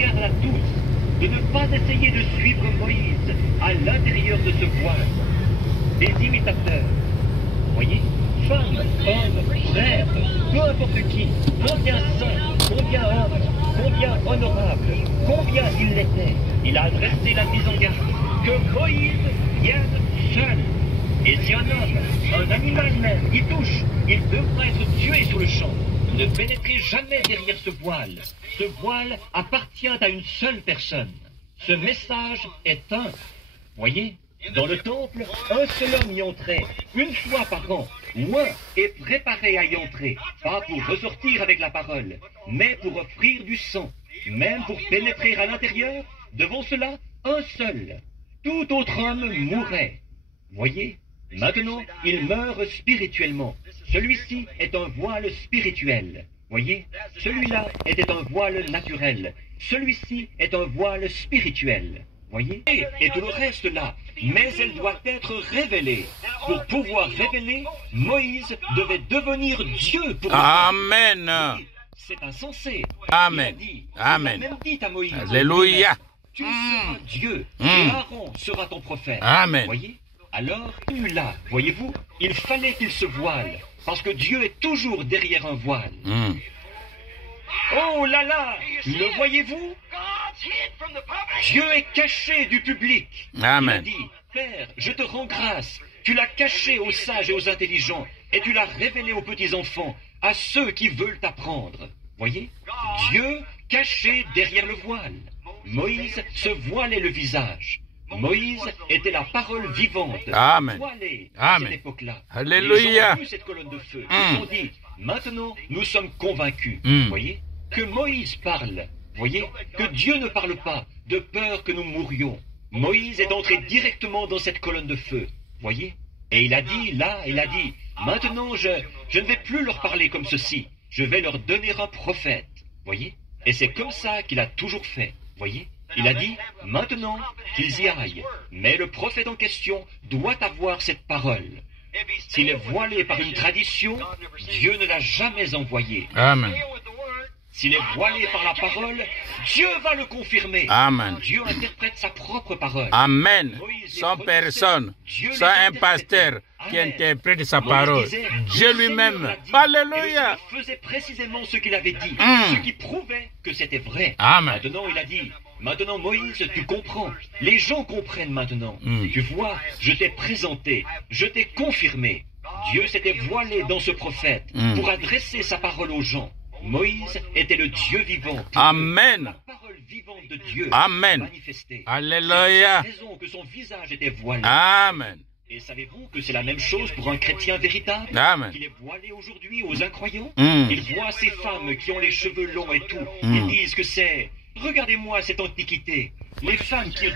garde à tous de ne pas essayer de suivre Moïse à l'intérieur de ce voile. Des imitateurs, voyez, femmes, hommes, frères, peu importe qui, combien saints, combien humbles, combien honorables, combien il l'était, il a adressé la mise en garde que Moïse vienne seul. Et si un homme, un animal même, y touche, il devra être tué sur le champ. Ne pénétrez jamais derrière ce voile. Ce voile appartient à une seule personne. Ce message est un. Voyez, dans le temple, un seul homme y entrait, une fois par an, ou un est préparé à y entrer, pas pour ressortir avec la parole, mais pour offrir du sang. Même pour pénétrer à l'intérieur, devant cela, un seul. Tout autre homme mourrait. Voyez, maintenant, il meurt spirituellement. Celui-ci est un voile spirituel. Voyez, celui-là était un voile naturel. Celui-ci est un voile spirituel. Voyez, et tout le reste là. Mais elle doit être révélée. Pour pouvoir révéler, Moïse devait devenir Dieu pour Amen. C'est insensé. Amen. Amen. Il a même dit à Moïse, Alléluia. tu seras Dieu, et Aaron sera ton prophète. Amen. Voyez? Alors, là, voyez-vous, il fallait qu'il se voile, parce que Dieu est toujours derrière un voile. Oh là là, le voyez-vous? Dieu est caché du public. Amen. Il a dit, Père, je te rends grâce, tu l'as caché aux sages et aux intelligents, et tu l'as révélé aux petits-enfants, à ceux qui veulent apprendre. Voyez? Dieu caché derrière le voile. Moïse se voilait le visage. Moïse était la parole vivante, Amen. voilée à Amen. cette époque-là. Alléluia. Les gens ont vu cette colonne de feu. Ils ont dit, maintenant, nous sommes convaincus. Voyez, que Moïse parle. Voyez, que Dieu ne parle pas, de peur que nous mourions. Moïse est entré directement dans cette colonne de feu. Voyez, et il a dit, là, il a dit, maintenant, je ne vais plus leur parler comme ceci. Je vais leur donner un prophète. Voyez, et c'est comme ça qu'il a toujours fait. Voyez, il a dit, maintenant qu'ils y aillent. Mais le prophète en question doit avoir cette parole. S'il est voilé par une tradition, Dieu ne l'a jamais envoyé. Amen. S'il est voilé par la parole, Dieu va le confirmer. Amen. Dieu interprète sa propre parole. Amen. Sans personne, sans un pasteur qui interprète sa parole. Dieu lui-même. Alléluia. Il faisait précisément ce qu'il avait dit, ce qui prouvait que c'était vrai. Amen. Maintenant, il a dit, maintenant Moïse, tu comprends. Les gens comprennent maintenant. Tu vois, je t'ai présenté, je t'ai confirmé. Dieu s'était voilé dans ce prophète pour adresser sa parole aux gens. Moïse était le Dieu vivant. Amen. La parole vivante de Dieu Amen. manifestée. Alléluia. C'est pour cette raison que son visage était voilé. Amen. Et savez-vous que c'est la même chose pour un chrétien véritable? Amen. Qu'il est voilé aujourd'hui aux incroyants? Il voit ces femmes qui ont les cheveux longs et tout. Ils disent que c'est... Regardez-moi cette antiquité. Les femmes qui...